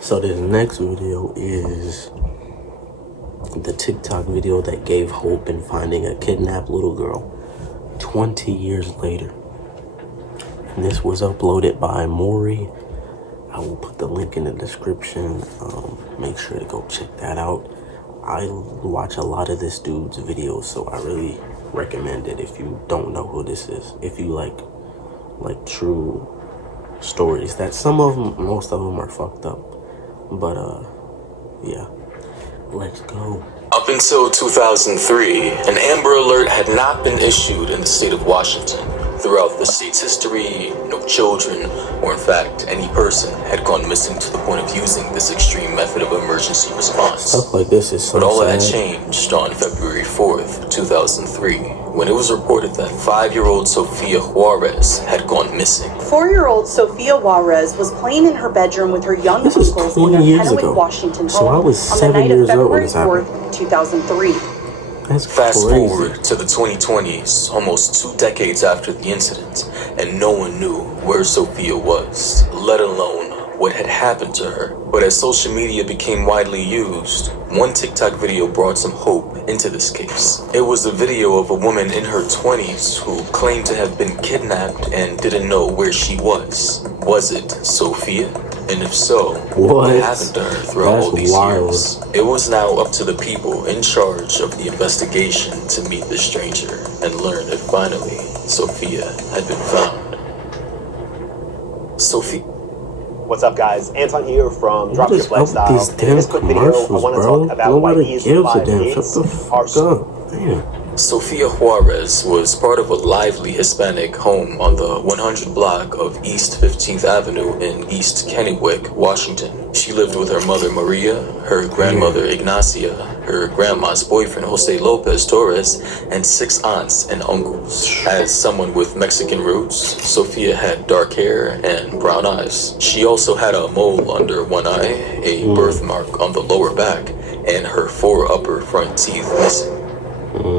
So this next video is the TikTok video that gave hope in finding a kidnapped little girl 20 years later. And this was uploaded by Maury. I will put the link in the description. Make sure to go check that out. I watch a lot of this dude's videos, so I really recommend it if you don't know who this is. If you like true stories, that some of them, most of them are fucked up. But yeah, let's go. Up until 2003, an Amber Alert had not been issued in the state of Washington. Throughout the state's history, no children, or in fact, any person had gone missing to the point of using this extreme method of emergency response. Stuff like this is so But all of sad. that changed on February 4th, 2003, when it was reported that 5-year-old Sofia Juarez had gone missing. 4-year-old Sofia Juarez was playing in her bedroom with her young This is uncles 20 in their years Kennewick, ago. Washington So I home was on 7 the night years of old when February this happened. 4th, 2003. That's Fast crazy. forward to the 2020s, almost 2 decades after the incident, and no one knew where Sofia was, let alone what had happened to her. But as social media became widely used, one TikTok video brought some hope into this case. It was a video of a woman in her 20s who claimed to have been kidnapped and didn't know where she was. Was it Sofia? And if so, what happened to her throughout all these years? It was now up to the people in charge of the investigation to meet the stranger and learn that finally Sofia had been found. Sophie. What's up, guys? Anton here from Drop Your What is up with Lifestyle. these damn In this quick video, I commercials, want to bro? talk about why Nobody these gives a 5 damn. dates Shut the fuck are so up. Damn. Sofia Juarez was part of a lively Hispanic home on the 100 block of East 15th Avenue in East Kennewick, Washington. She lived with her mother Maria, her grandmother Ignacia, her grandma's boyfriend Jose Lopez Torres, and 6 aunts and uncles. As someone with Mexican roots, Sofia had dark hair and brown eyes. She also had a mole under one eye, a birthmark on the lower back, and her 4 upper front teeth missing.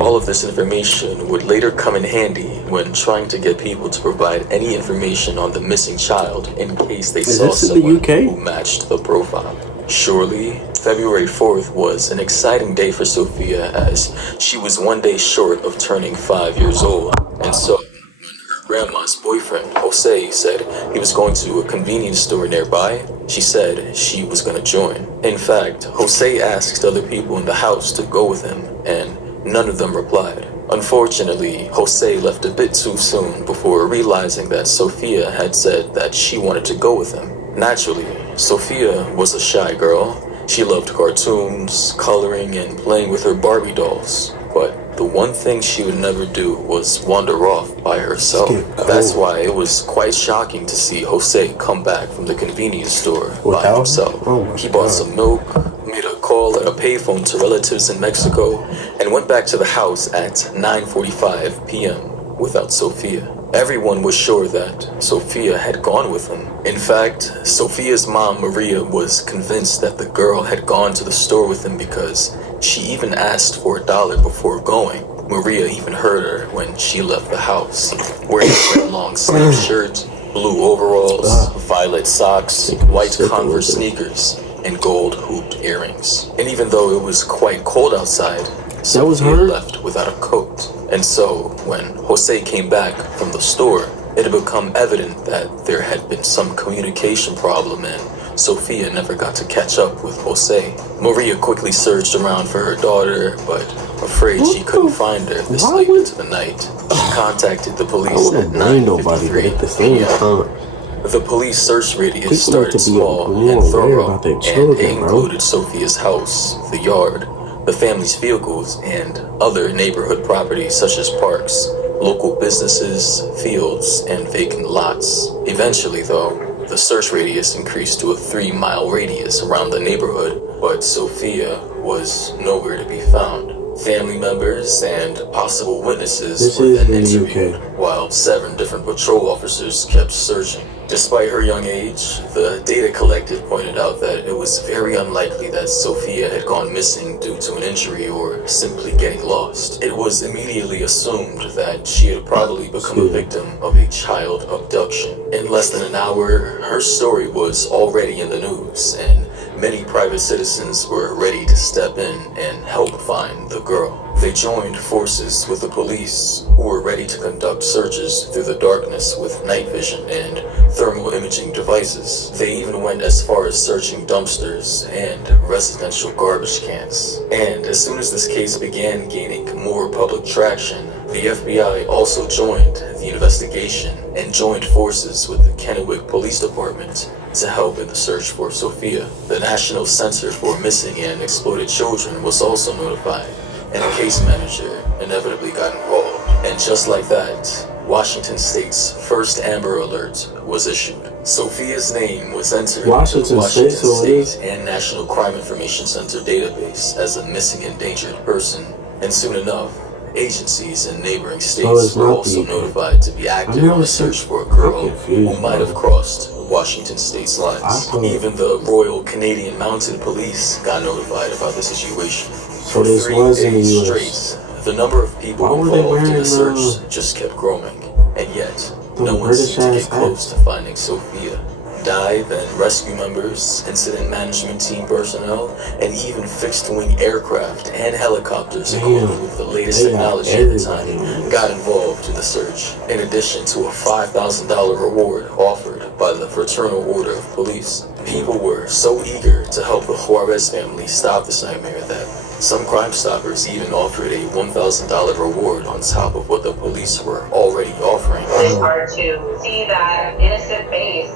All of this information would later come in handy when trying to get people to provide any information on the missing child in case they saw someone who matched the profile. Surely, February 4th was an exciting day for Sofia as she was 1 day short of turning 5 years old. And so, when her grandma's boyfriend, Jose, said he was going to a convenience store nearby, she said she was going to join. In fact, Jose asked other people in the house to go with him, and none of them replied. Unfortunately, Jose left a bit too soon before realizing that Sofia had said that she wanted to go with him. Naturally, Sofia was a shy girl. She loved cartoons, coloring, and playing with her Barbie dolls. But the one thing she would never do was wander off by herself. That's why it was quite shocking to see Jose come back from the convenience store by himself. He bought some milk, made a call at a payphone to relatives in Mexico, and went back to the house at 9:45 p.m. without Sofia. Everyone was sure that Sofia had gone with him. In fact, Sofia's mom, Maria, was convinced that the girl had gone to the store with him because she even asked for $1 before going. Maria even heard her when she left the house, wearing a red long sleeve shirt, blue overalls, violet socks, white Converse sneakers, and gold hooped earrings. And even though it was quite cold outside, Sofia left without a coat. And so, when Jose came back from the store, it had become evident that there had been some communication problem and Sofia never got to catch up with Jose. Maria quickly searched around for her daughter, but afraid she couldn't find her this late into the night. She contacted the police at 9:53 p.m. The police search radius started small and thorough, and it included Sofia's house, the yard, the family's vehicles, and other neighborhood properties such as parks, local businesses, fields, and vacant lots. Eventually, though, the search radius increased to a 3-mile radius around the neighborhood, but Sofia was nowhere to be found. Family members and possible witnesses were then interviewed, while 7 different patrol officers kept searching. Despite her young age, the data collected pointed out that it was very unlikely that Sophia had gone missing due to an injury or simply getting lost. It was immediately assumed that she had probably become a victim of a child abduction. In less than an hour, her story was already in the news, and many private citizens were ready to step in and help find the girl. They joined forces with the police, who were ready to conduct searches through the darkness with night vision and thermal imaging devices. They even went as far as searching dumpsters and residential garbage cans. And as soon as this case began gaining more public traction, the FBI also joined the investigation and joined forces with the Kennewick Police Department to help in the search for Sophia. The National Center for Missing and Exploited Children was also notified, and a case manager inevitably got involved. And just like that, Washington State's first Amber Alert was issued. Sophia's name was entered into the Washington State and National Crime Information Center database as a missing endangered person, and soon enough, agencies in neighboring states were also notified to be active on a search for a girl who might have crossed Washington State's lines. Even the Royal Canadian Mounted Police got notified about the situation. For 3 days straight, the number of people involved in the search just kept growing, and yet no one seemed to get close to finding Sophia. Dive and rescue members, incident management team personnel, and even fixed-wing aircraft and helicopters equipped with the latest technology at the time got involved in the search, in addition to a $5,000 reward offered by the Fraternal Order of Police. People were so eager to help the Juarez family stop this nightmare that some Crime Stoppers even offered a $1,000 reward on top of what the police were already offering. It's hard to see that innocent face,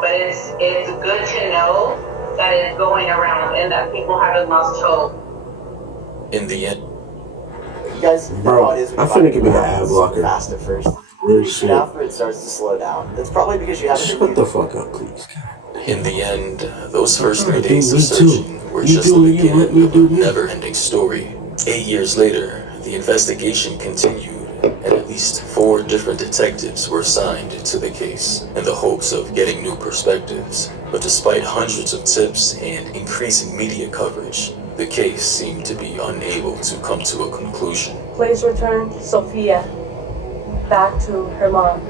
but it's good to know that it's going around and that people haven't lost hope. In the end, You guys know how it is when I finna give me an ad blocker. fast at first. Real shit. After it starts to slow down. It's probably because you haven't Shut the fuck up, please. in the end, those first 3 days of searching were just the beginning of a never-ending story. 8 years later, the investigation continued, and at least 4 different detectives were assigned to the case in the hopes of getting new perspectives. But despite hundreds of tips and increasing media coverage, the case seemed to be unable to come to a conclusion. Please return Sophia back to her mom.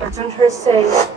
Return her safe.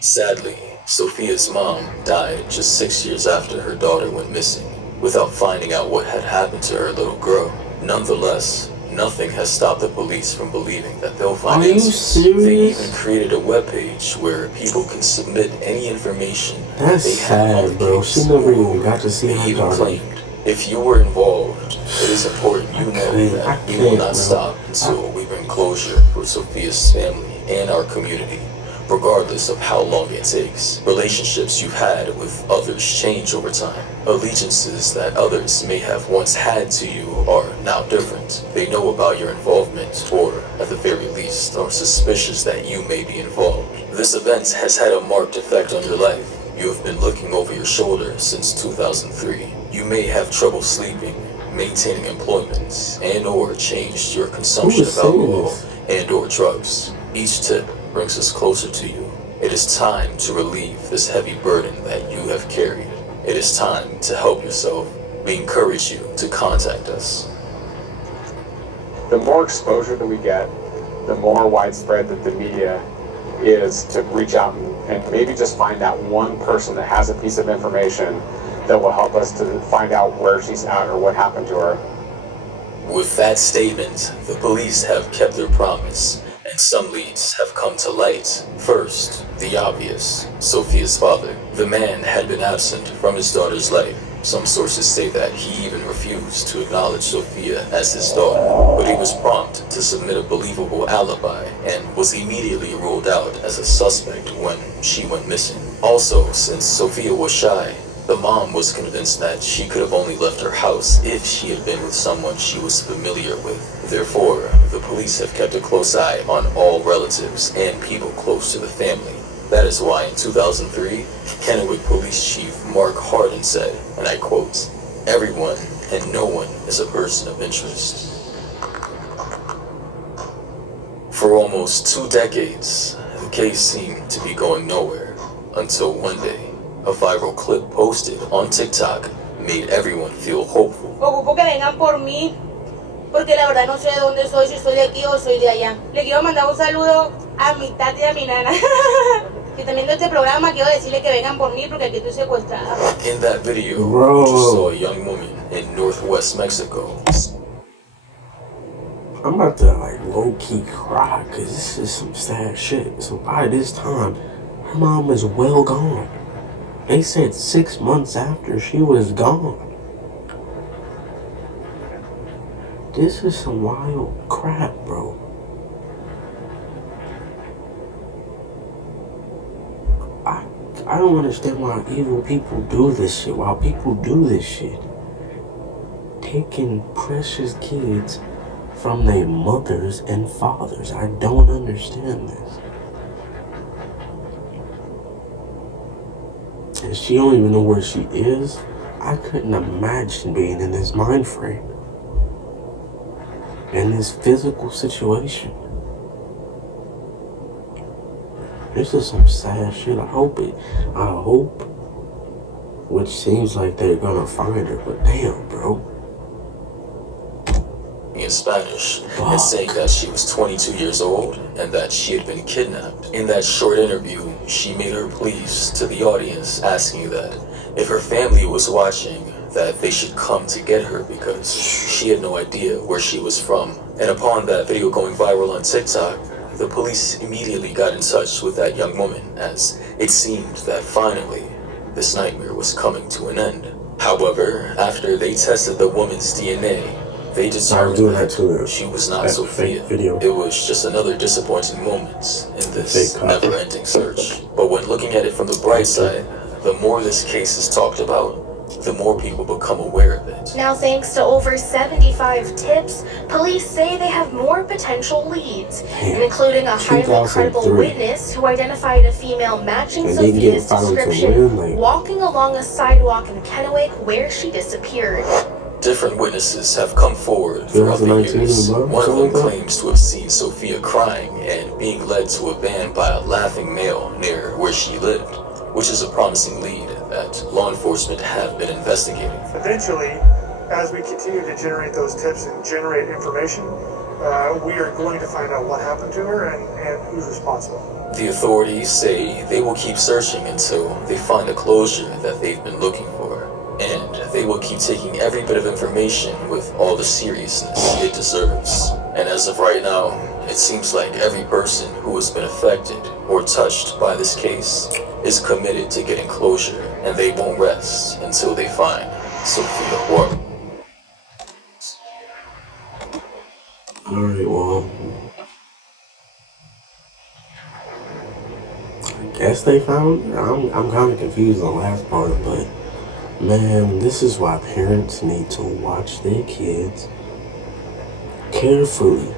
Sadly, Sophia's mom died just 6 years after her daughter went missing, without finding out what had happened to her little girl. Nonetheless, nothing has stopped the police from believing that they'll find answers. They even created a webpage where people can submit any information That's they have on sad, the bro. case. She never even got to see They her even daughter. claimed, if you were involved, it is important you know that we will not stop until we bring closure for Sophia's family and our community, regardless of how long it takes. Relationships you've had with others change over time. Allegiances that others may have once had to you are now different. They know about your involvement, or at the very least, are suspicious that you may be involved. This event has had a marked effect on your life. You have been looking over your shoulder since 2003. You may have trouble sleeping, maintaining employment, and or changed your consumption of alcohol and or drugs. Each tip brings us closer to you. It is time to relieve this heavy burden that you have carried. It is time to help yourself. We encourage you to contact us. The more exposure that we get, the more widespread that the media is to reach out and maybe just find out one person that has a piece of information that will help us to find out where she's at or what happened to her. With that statement, the police have kept their promise, and some leads have come to light. First, the obvious, Sophia's father. The man had been absent from his daughter's life. Some sources say that he even refused to acknowledge Sophia as his daughter, but he was prompt to submit a believable alibi and was immediately ruled out as a suspect when she went missing. Also, since Sophia was shy, the mom was convinced that she could have only left her house if she had been with someone she was familiar with. Therefore, the police have kept a close eye on all relatives and people close to the family. That is why in 2003, Kennewick Police Chief Mark Hardin said, and I quote, "Everyone and no one is a person of interest." For almost 2 decades, the case seemed to be going nowhere, until one day, a viral clip posted on TikTok made everyone feel hopeful. Ocupo que vengan por mí, porque la verdad no sé de dónde soy, si soy de aquí o soy de allá. Le quiero mandar un saludo a mi tati y a mi nana. Que también de este programa quiero decirle que vengan por mí porque aquí estoy secuestrada. In that video, you saw a young woman in northwest Mexico. I'm about to like low-key cry because this is some sad shit. So by this time, her mom is well gone. They said 6 months after she was gone. This is some wild crap, bro. I don't understand why evil people do this shit. Why people do this shit. Taking precious kids from their mothers and fathers. I don't understand this. And she don't even know where she is. I couldn't imagine being in this mind frame. In this physical situation. This is some sad shit. I hope, which seems like they're gonna find her, but damn, bro. In Spanish, and saying that she was 22 years old and that she had been kidnapped. In that short interview, she made her pleas to the audience, asking that if her family was watching, that they should come to get her because she had no idea where she was from. And upon that video going viral on TikTok, the police immediately got in touch with that young woman, as it seemed that finally this nightmare was coming to an end. However, after they tested the woman's DNA, they determined that she was not Sophia. It was just another disappointing moment in this never-ending search. But when looking at it from the bright side, the more this case is talked about, the more people become aware of it. Now, thanks to over 75 tips, police say they have more potential leads, including a highly credible witness who identified a female matching Sophia's description walking along a sidewalk in Kennewick where she disappeared. Different witnesses have come forward throughout the years. One of them claims to have seen Sophia crying and being led to a van by a laughing male near where she lived, which is a promising lead that law enforcement have been investigating. Eventually, as we continue to generate those tips and generate information, we are going to find out what happened to her and who's responsible. The authorities say they will keep searching until they find the closure that they've been looking for. And they will keep taking every bit of information with all the seriousness it deserves. And as of right now, it seems like every person who has been affected or touched by this case is committed to getting closure, and they won't rest until they find Sophia Juarez. Alright, well, I guess they found her. I'm kind of confused on the last part, but man, this is why parents need to watch their kids carefully.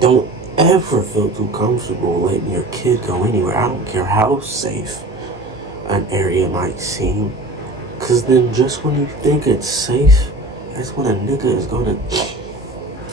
Don't ever feel too comfortable letting your kid go anywhere. I don't care how safe an area might seem, because then just when you think it's safe, that's when a nigga is going to,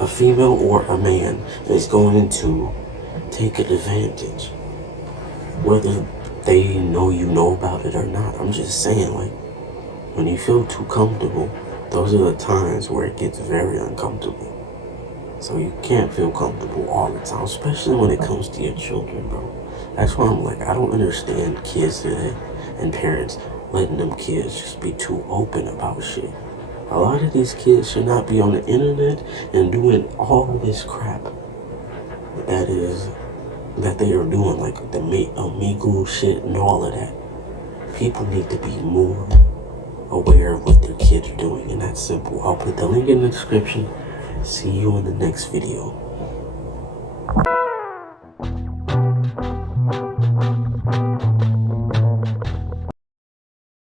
a female or a man is going to take advantage, whether they know you know about it or not. I'm just saying, like, when you feel too comfortable, those are the times where it gets very uncomfortable. So you can't feel comfortable all the time, especially when it comes to your children, bro. That's why I'm like, I don't understand kids today and parents letting them kids just be too open about shit. A lot of these kids should not be on the internet and doing all this crap that they are doing, like the Amigo shit and all of that. People need to be more aware of what their kids are doing, and that's simple. I'll put the link in the description. See you in the next video.